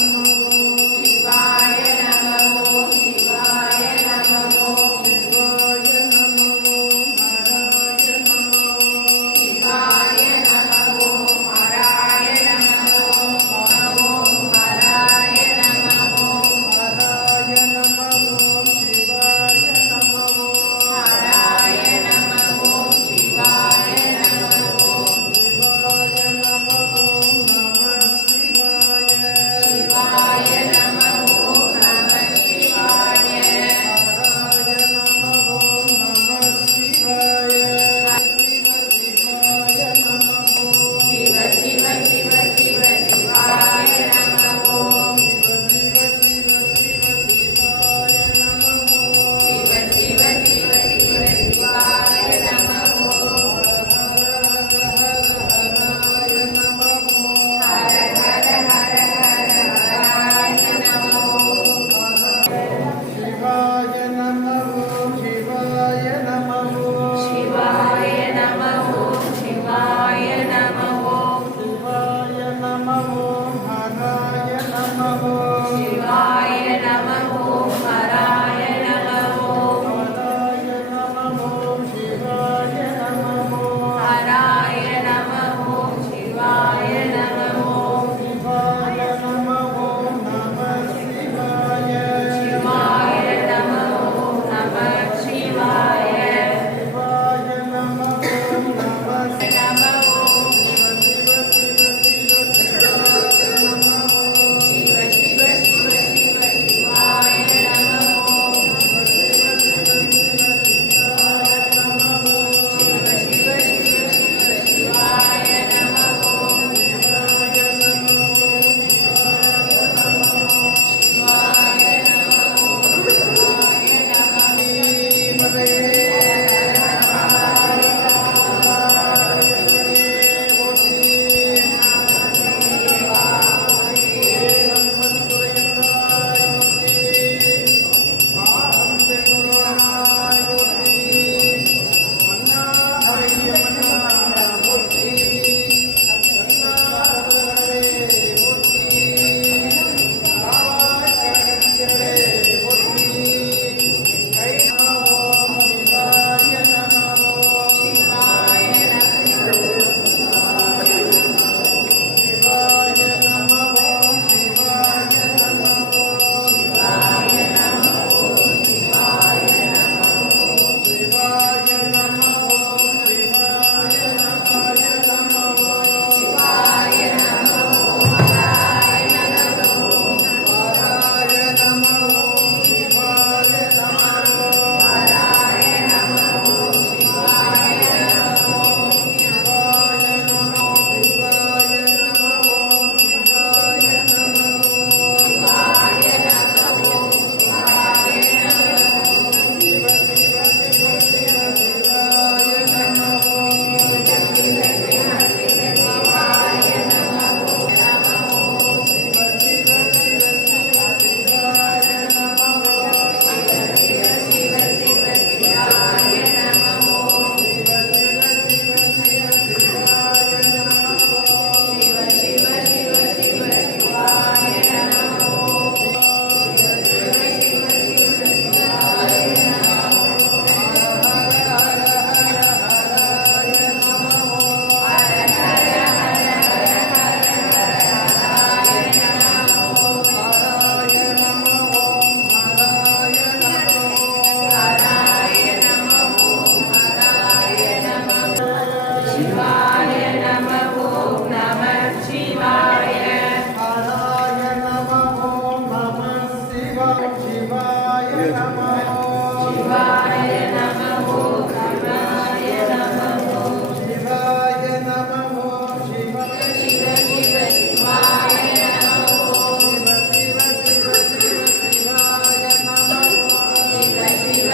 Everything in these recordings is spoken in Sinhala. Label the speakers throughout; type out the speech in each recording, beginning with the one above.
Speaker 1: Amen.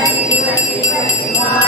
Speaker 1: शिव शिव शिवाय